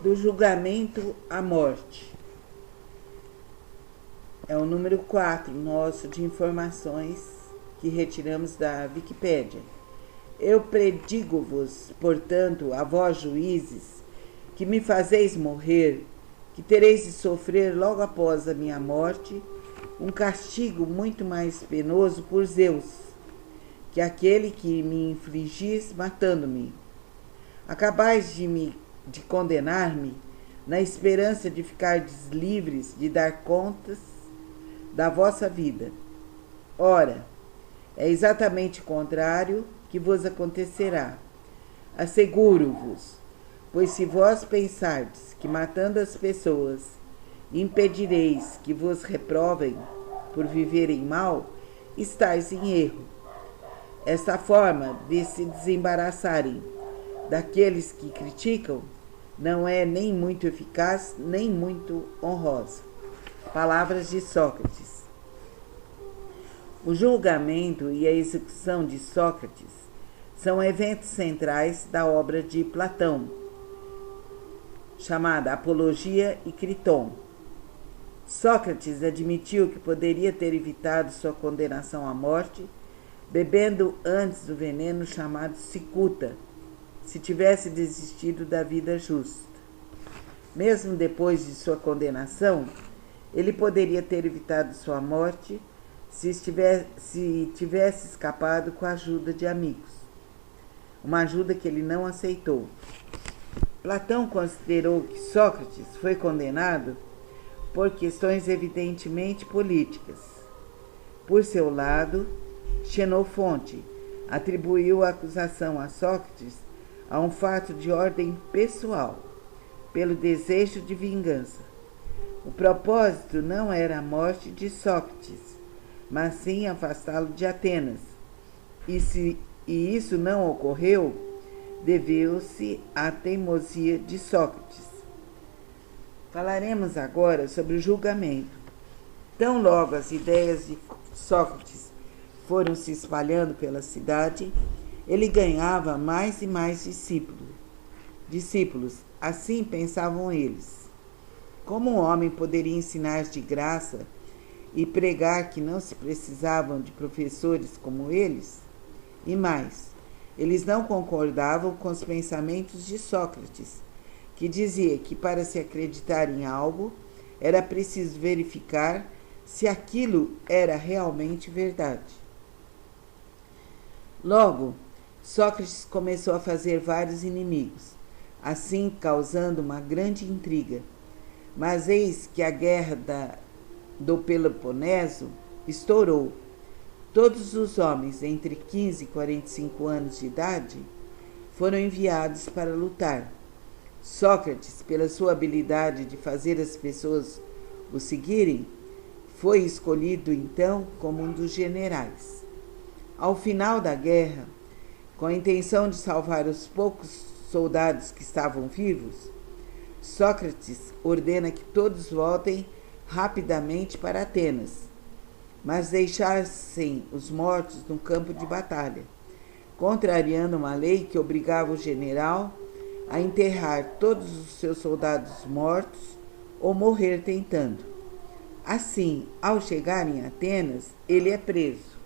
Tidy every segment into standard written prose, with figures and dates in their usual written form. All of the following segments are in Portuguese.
do julgamento à morte. É o número 4 nosso de informações que retiramos da Wikipédia. Eu predigo-vos, portanto, a vós juízes, que me fazeis morrer, que tereis de sofrer logo após a minha morte um castigo muito mais penoso por Zeus, que aquele que me infligis matando-me. Acabais de condenar-me na esperança de ficardes livres de dar contas da vossa vida. Ora, é exatamente o contrário que vos acontecerá. Asseguro-vos, pois se vós pensardes que matando as pessoas impedireis que vos reprovem por viverem mal, estáis em erro. Esta forma de se desembaraçarem daqueles que criticam não é nem muito eficaz, nem muito honrosa. Palavras de Sócrates. O julgamento e a execução de Sócrates são eventos centrais da obra de Platão, chamada Apologia e Criton. Sócrates admitiu que poderia ter evitado sua condenação à morte bebendo antes do veneno chamado cicuta, se tivesse desistido da vida justa. Mesmo depois de sua condenação, ele poderia ter evitado sua morte se tivesse escapado com a ajuda de amigos, uma ajuda que ele não aceitou. Platão considerou que Sócrates foi condenado por questões evidentemente políticas. Por seu lado, Xenofonte atribuiu a acusação a Sócrates a um fato de ordem pessoal, pelo desejo de vingança. O propósito não era a morte de Sócrates, mas sim afastá-lo de Atenas. E isso não ocorreu, deveu-se à teimosia de Sócrates. Falaremos agora sobre o julgamento. Tão logo as ideias de Sócrates foram se espalhando pela cidade, ele ganhava mais e mais discípulos. Assim pensavam eles. Como um homem poderia ensinar de graça e pregar que não se precisavam de professores como eles? E mais, eles não concordavam com os pensamentos de Sócrates, que dizia que para se acreditar em algo era preciso verificar se aquilo era realmente verdade. Logo, Sócrates começou a fazer vários inimigos, assim causando uma grande intriga. Mas eis que a guerra do Peloponeso estourou. Todos os homens entre 15 e 45 anos de idade foram enviados para lutar. Sócrates, pela sua habilidade de fazer as pessoas o seguirem, foi escolhido então como um dos generais. Ao final da guerra, com a intenção de salvar os poucos soldados que estavam vivos, Sócrates ordena que todos voltem rapidamente para Atenas, mas deixassem os mortos no campo de batalha, contrariando uma lei que obrigava o general a enterrar todos os seus soldados mortos ou morrer tentando. Assim, ao chegar em Atenas, ele é preso.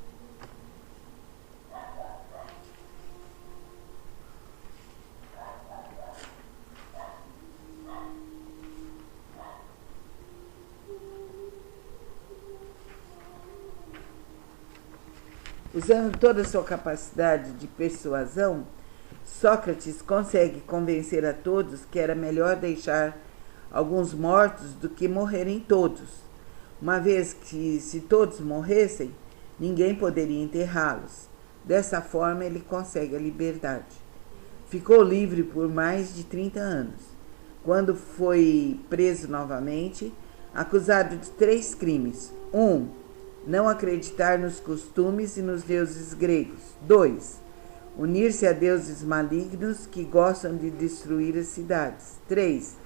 Usando toda a sua capacidade de persuasão, Sócrates consegue convencer a todos que era melhor deixar alguns mortos do que morrerem todos, uma vez que, se todos morressem, ninguém poderia enterrá-los. Dessa forma, ele consegue a liberdade. Ficou livre por mais de 30 anos, quando foi preso novamente, acusado de 3 crimes. 1. Não acreditar nos costumes e nos deuses gregos. 2. Unir-se a deuses malignos que gostam de destruir as cidades. 3.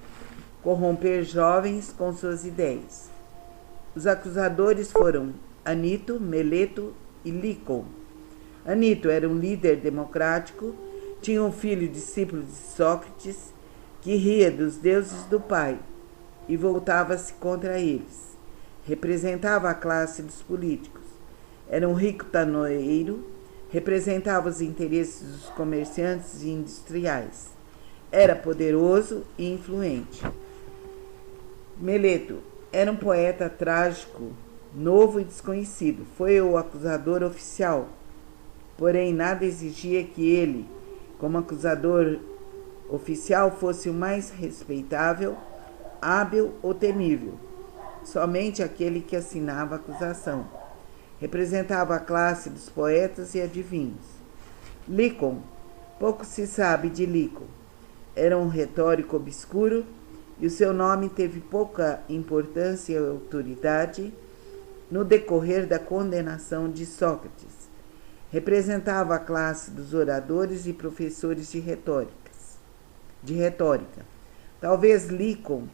Corromper jovens com suas ideias. Os acusadores foram Anito, Meleto e Licon. Anito era um líder democrático, tinha um filho discípulo de Sócrates, que ria dos deuses do pai e voltava-se contra eles. Representava a classe dos políticos. Era um rico tanoeiro, representava os interesses dos comerciantes e industriais. Era poderoso e influente. Meleto era um poeta trágico, novo e desconhecido. Foi o acusador oficial, porém nada exigia que ele, como acusador oficial, fosse o mais respeitável, hábil ou temível. Somente aquele que assinava a acusação. Representava a classe dos poetas e adivinhos. Lícon, pouco se sabe de Lícon. Era um retórico obscuro e o seu nome teve pouca importância e autoridade no decorrer da condenação de Sócrates. Representava a classe dos oradores e professores de retórica. Talvez Lícon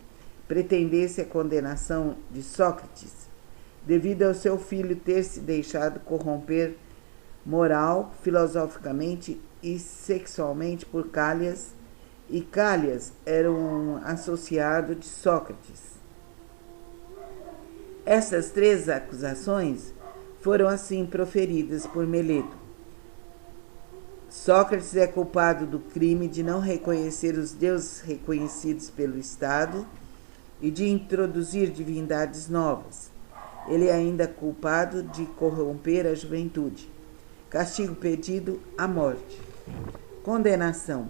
pretendesse a condenação de Sócrates devido ao seu filho ter se deixado corromper moral, filosoficamente e sexualmente por Cálias, e Cálias era um associado de Sócrates. Essas 3 acusações foram assim proferidas por Meleto. Sócrates é culpado do crime de não reconhecer os deuses reconhecidos pelo Estado e de introduzir divindades novas. Ele é ainda culpado de corromper a juventude. Castigo pedido, a morte. Condenação.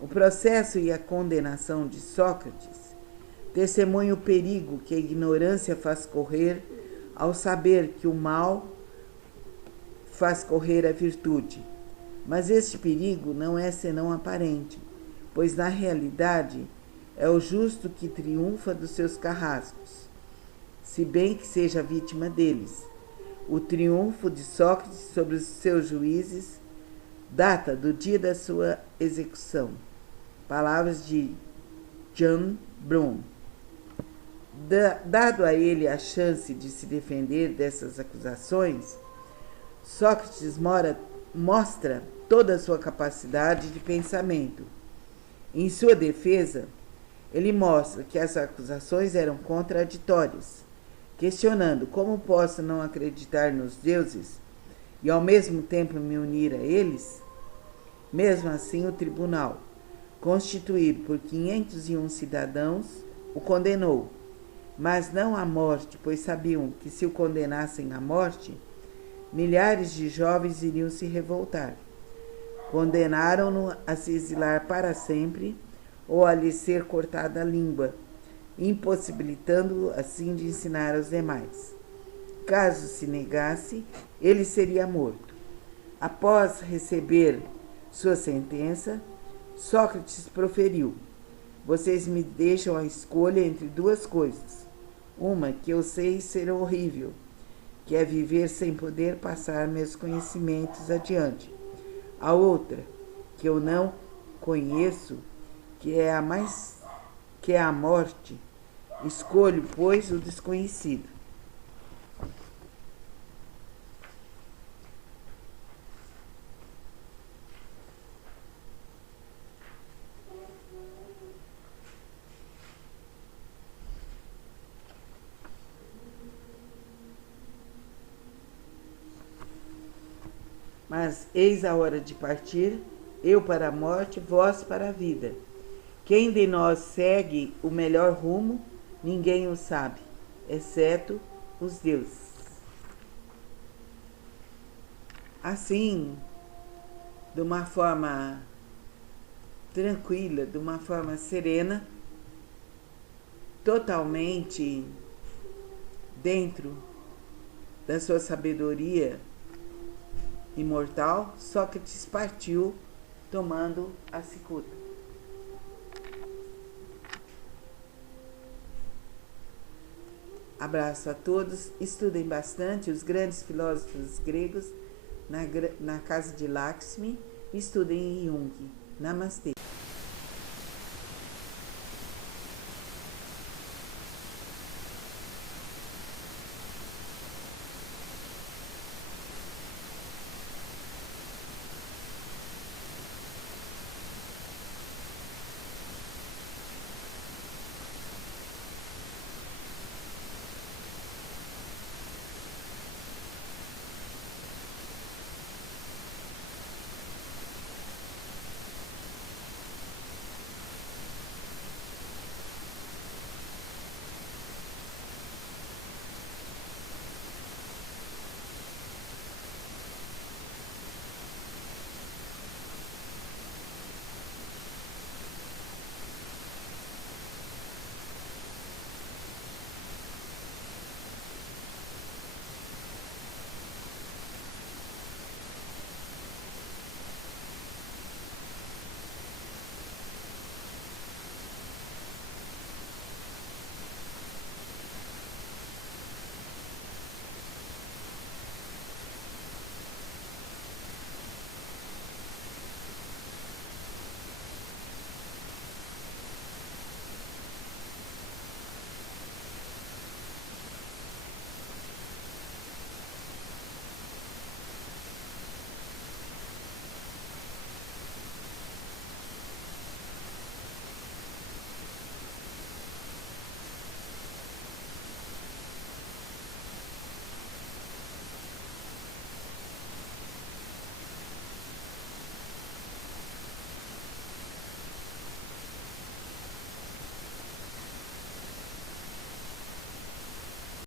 O processo e a condenação de Sócrates testemunha o perigo que a ignorância faz correr ao saber que o mal faz correr a virtude. Mas este perigo não é senão aparente, pois na realidade é o justo que triunfa dos seus carrascos, se bem que seja vítima deles. O triunfo de Sócrates sobre os seus juízes data do dia da sua execução. Palavras de John Brown. Dado a ele a chance de se defender dessas acusações, Sócrates mostra toda a sua capacidade de pensamento. Em sua defesa, ele mostra que as acusações eram contraditórias, questionando como posso não acreditar nos deuses e ao mesmo tempo me unir a eles. Mesmo assim, o tribunal, constituído por 501 cidadãos, o condenou, mas não à morte, pois sabiam que se o condenassem à morte, milhares de jovens iriam se revoltar. Condenaram-no a se exilar para sempre ou a lhe ser cortada a língua, impossibilitando-o assim de ensinar aos demais. Caso se negasse, ele seria morto. Após receber sua sentença, Sócrates proferiu: vocês me deixam a escolha entre 2 coisas. Uma que eu sei ser horrível, que é viver sem poder passar meus conhecimentos adiante. A outra, que eu não conheço, que é a morte. Escolho, pois, o desconhecido. Mas eis a hora de partir, eu para a morte, vós para a vida. Quem de nós segue o melhor rumo, ninguém o sabe, exceto os deuses. Assim, de uma forma tranquila, de uma forma serena, totalmente dentro da sua sabedoria imortal, Sócrates partiu tomando a cicuta. Abraço a todos, estudem bastante os grandes filósofos gregos na casa de Lakshmi, estudem Jung. Namastê.